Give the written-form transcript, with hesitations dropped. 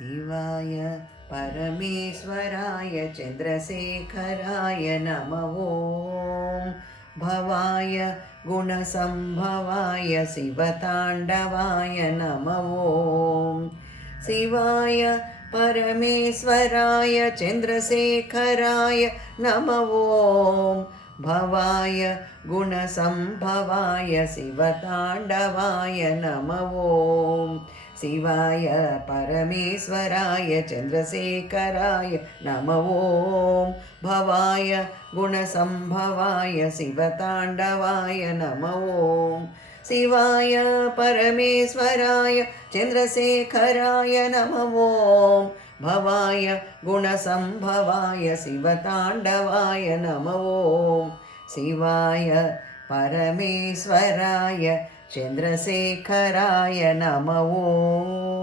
शिवाय परमेश्वराय चन्द्रशेखराय नमः ॐ भवाय गुणसम्भवाय शिवताण्डवाय नमः ॐ शिवाय परमेश्वराय चन्द्रशेखराय नमः ॐ भवाय गुणसम्भवाय शिवताण्डवाय नमः ॐ शिवाय परमेश्वराय चन्द्रशेखराय नमः ॐ भवाय गुणसम्भवाय शिवताण्डवाय नमः ॐ शिवाय परमेश्वराय चन्द्रशेखराय नमः ॐ भवाय गुणसम्भवाय शिवताण्डवाय नमः ॐ शिवाय परमेश्वराय चन्द्रशेखराय नमः ॐ